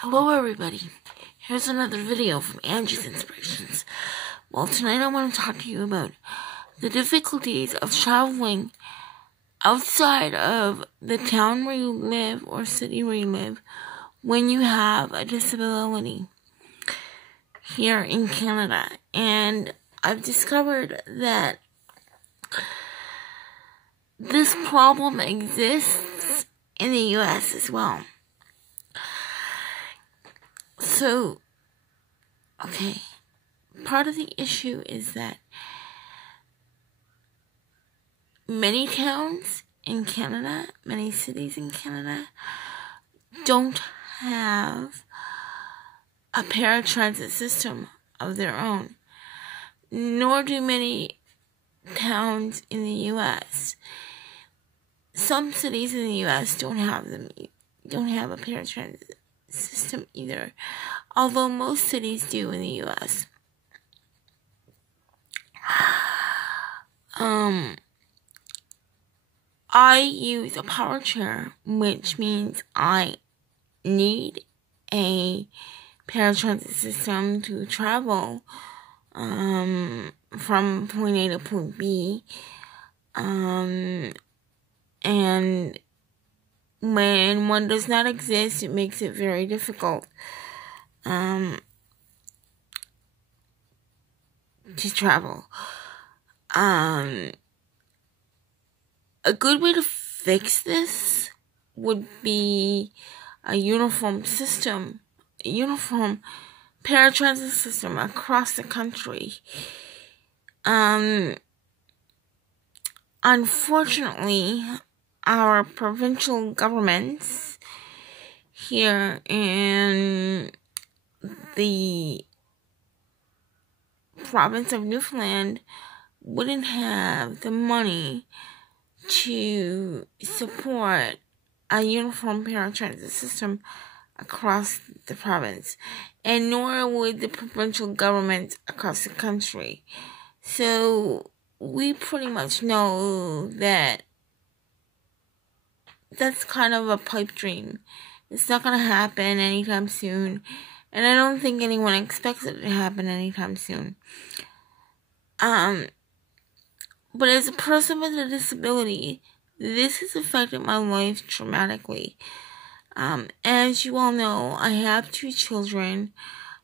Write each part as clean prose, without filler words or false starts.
Hello everybody, here's another video from Angie's Inspirations. Well, tonight I want to talk to you about the difficulties of traveling outside of the town where you live or city where you live when you have a disability here in Canada. And I've discovered that this problem exists in the US as well. So, okay, part of the issue is that many towns in Canada, many cities in Canada, don't have a paratransit system of their own, nor do many towns in the U.S. Some cities in the U.S. don't have a paratransit system either, although most cities do in the U.S. I use a power chair, which means I need a paratransit system to travel from point A to point B, and when one does not exist, it makes it very difficult to travel. A good way to fix this would be a uniform paratransit system across the country. Unfortunately, our provincial governments here in the province of Newfoundland wouldn't have the money to support a uniform paratransit system across the province, and nor would the provincial government across the country. So we pretty much know that that's kind of a pipe dream. It's not going to happen anytime soon, and I don't think anyone expects it to happen anytime soon. But as a person with a disability, this has affected my life dramatically. As you all know, I have 2 children.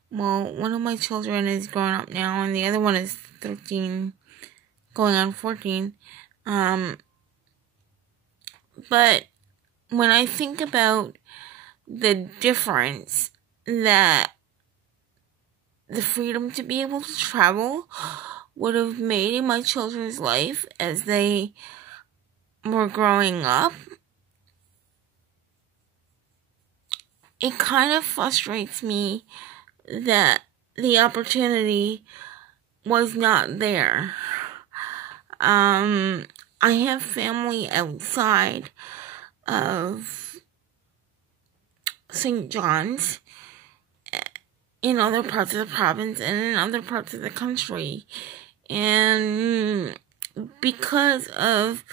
Well, one of my children is growing up now, and the other one is 13, going on 14. But when I think about the difference that the freedom to be able to travel would have made in my children's life as they were growing up, it kind of frustrates me that the opportunity was not there. I have family outside of St. John's in other parts of the province and in other parts of the country. And because of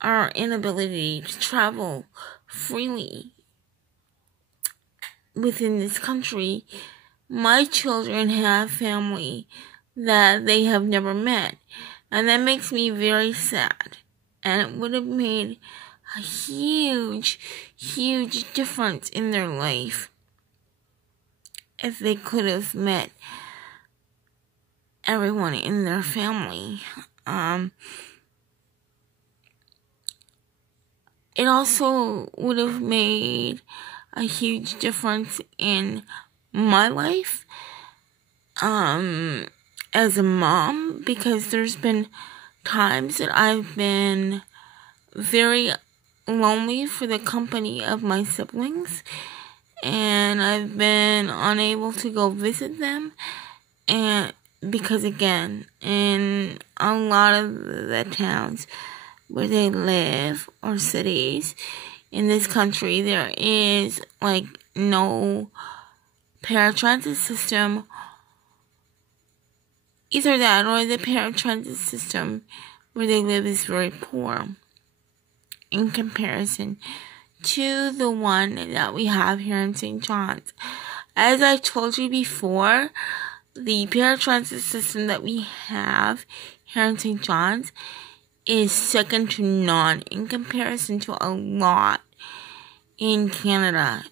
our inability to travel freely within this country, my children have family that they have never met. And that makes me very sad. And it would have made a huge, huge difference in their life if they could have met everyone in their family. It also would have made a huge difference in my life as a mom, because there's been times that I've been very lonely for the company of my siblings, and I've been unable to go visit them, and because again, in a lot of the towns where they live or cities in this country, there is like no paratransit system. Either that or the paratransit system where they live is very poor in comparison to the one that we have here in St. John's. As I told you before, the paratransit system that we have here in St. John's is second to none in comparison to a lot in Canada.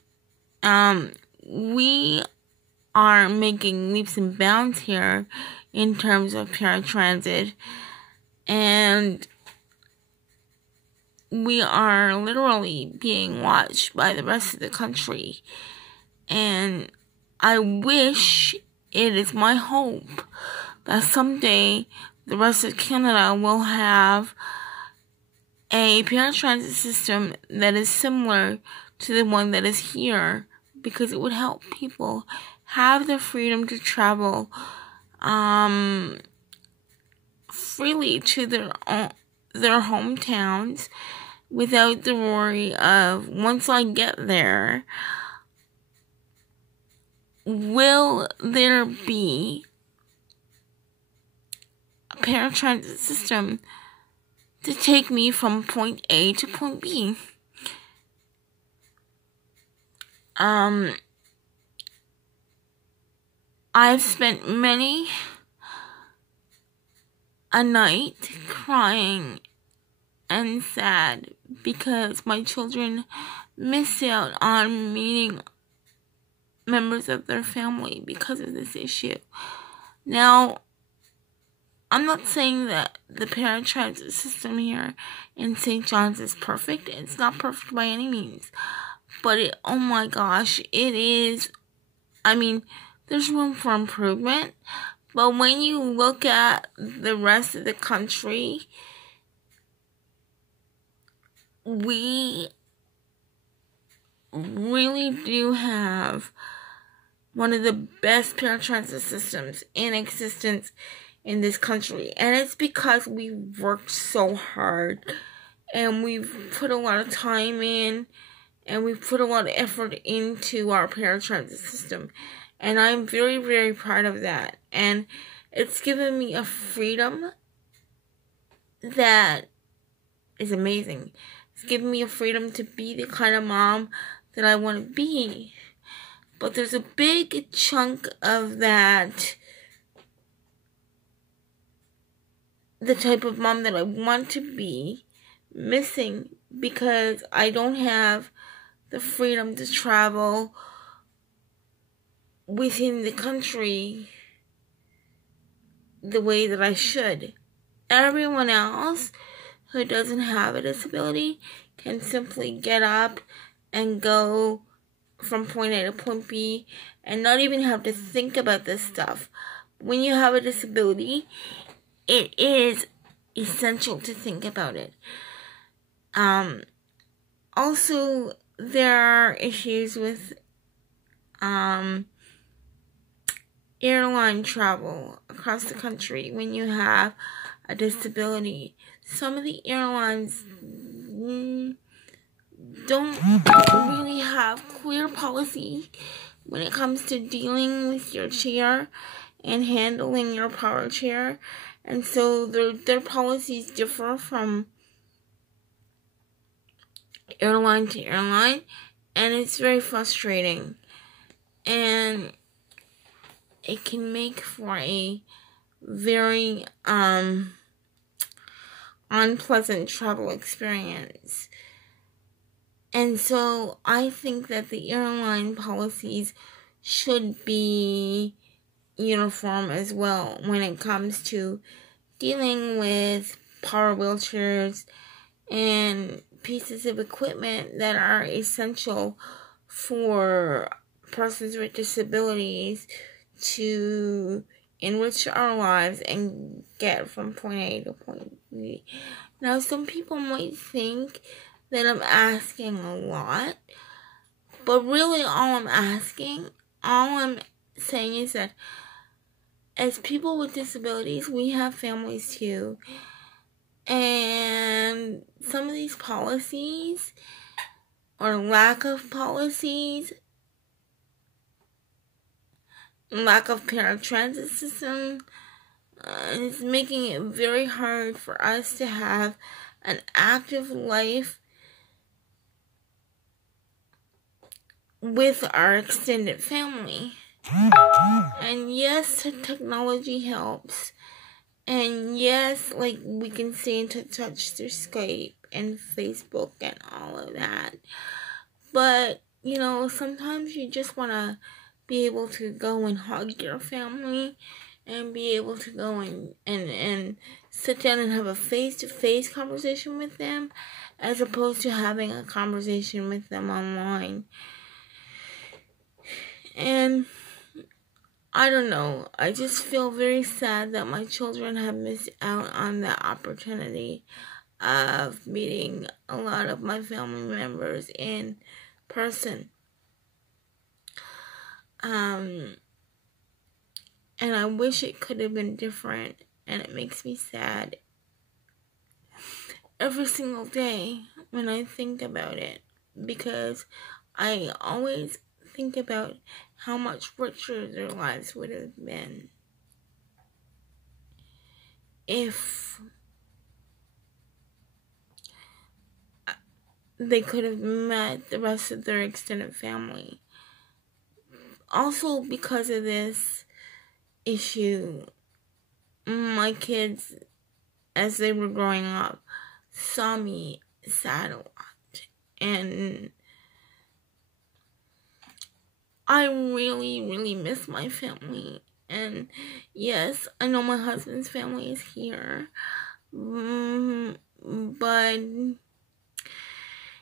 We are making leaps and bounds here in terms of paratransit, and we are literally being watched by the rest of the country. And I wish, it is my hope, that someday the rest of Canada will have a paratransit system that is similar to the one that is here, because it would help people have the freedom to travel freely to their hometowns without the worry of, once I get there, will there be a paratransit system to take me from point A to point B? I've spent many a night crying and sad because my children miss out on meeting members of their family because of this issue. Now, I'm not saying that the paratransit system here in St. John's is perfect. It's not perfect by any means. But oh my gosh, it is. I mean, there's room for improvement. But when you look at the rest of the country, we really do have one of the best paratransit systems in existence in this country. And it's because we've worked so hard, and we've put a lot of time in, and we've put a lot of effort into our paratransit system. And I'm very, very proud of that. And it's given me a freedom that is amazing. It's given me a freedom to be the kind of mom that I want to be. But there's a big chunk of that, the type of mom that I want to be, missing because I don't have the freedom to travel within the country the way that I should. Everyone else who doesn't have a disability can simply get up and go from point A to point B and not even have to think about this stuff. When you have a disability, it is essential to think about it. Also, there are issues with airline travel across the country when you have a disability. Some of the airlines don't really have clear policy when it comes to dealing with your chair and handling your power chair, and so their policies differ from airline to airline, and it's very frustrating, and it can make for a very unpleasant travel experience. And so I think that the airline policies should be uniform as well when it comes to dealing with power wheelchairs and pieces of equipment that are essential for persons with disabilities to enrich our lives and get from point A to point B. Now, some people might think that I'm asking a lot, but really all I'm saying is that as people with disabilities, we have families too. And some of these policies, or lack of policies, lack of paratransit system, is making it very hard for us to have an active life with our extended family. And yes, technology helps. And yes, like, we can stay in touch through Skype and Facebook and all of that. But, sometimes you just want to be able to go and hug your family and be able to go and sit down and have a face-to-face conversation with them, as opposed to having a conversation with them online. And I don't know, I just feel very sad that my children have missed out on the opportunity of meeting a lot of my family members in person. And I wish it could have been different, and it makes me sad every single day when I think about it, because I always think about how much richer their lives would have been if they could have met the rest of their extended family. Also, because of this issue, my kids, as they were growing up, saw me sad a lot. And I really, really miss my family. And yes, I know my husband's family is here. But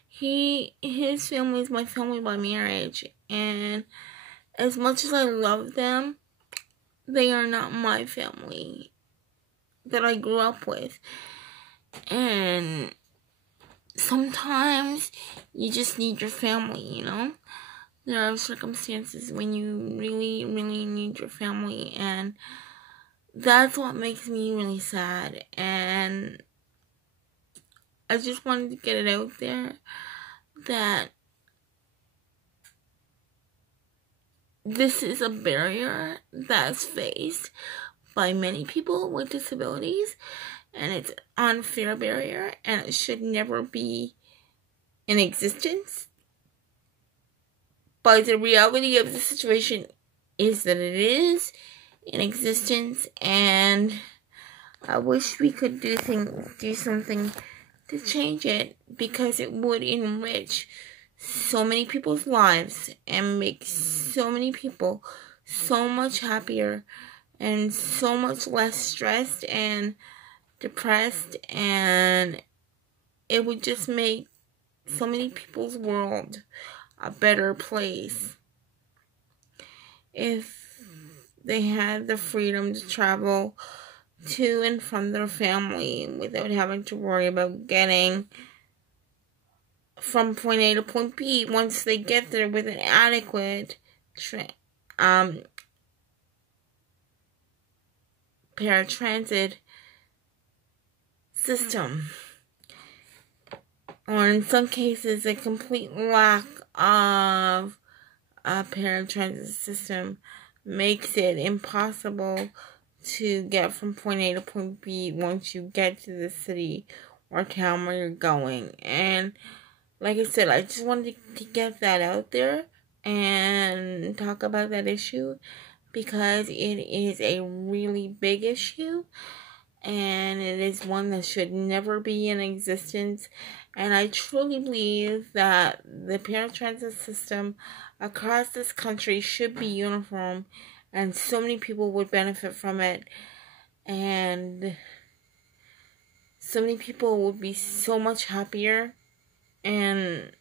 his family is my family by marriage. And as much as I love them, they are not my family that I grew up with. And sometimes you just need your family, There are circumstances when you really, really need your family, and that's what makes me really sad. And I just wanted to get it out there that this is a barrier that's faced by many people with disabilities, and it's an unfair barrier, and it should never be in existence. But the reality of the situation is that it is in existence, and I wish we could do something to change it, because it would enrich so many people's lives and make so many people so much happier and so much less stressed and depressed, and it would just make so many people's world a better place if they had the freedom to travel to and from their family without having to worry about getting from point A to point B once they get there with an adequate paratransit system, or in some cases a complete lack of a paratransit system makes it impossible to get from point A to point B once you get to the city or town where you're going. And like I said, I just wanted to get that out there and talk about that issue, because it is a really big issue, and it is one that should never be in existence. And I truly believe that the paratransit system across this country should be uniform, and so many people would benefit from it, and so many people would be so much happier. And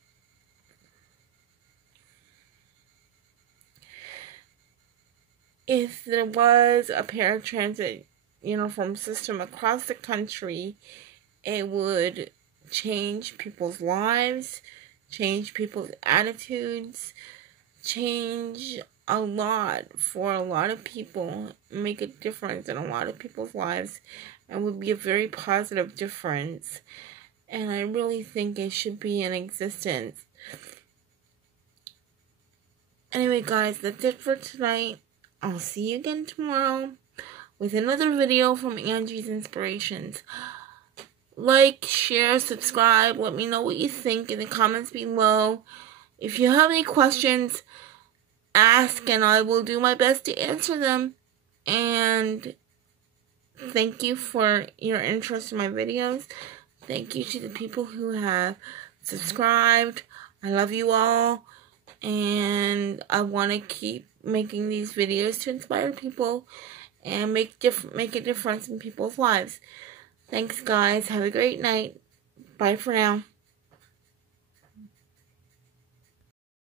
if there was a paratransit uniform system across the country, it would change people's lives, change people's attitudes, change a lot for a lot of people, make a difference in a lot of people's lives, and would be a very positive difference. And I really think it should be in existence. Anyway, guys, that's it for tonight. I'll see you again tomorrow with another video from Angie's Inspirations. Like, share, subscribe. Let me know what you think in the comments below. If you have any questions, ask and I will do my best to answer them. And thank you for your interest in my videos. Thank you to the people who have subscribed. I love you all. And I want to keep making these videos to inspire people and make a difference in people's lives. Thanks, guys. Have a great night. Bye for now.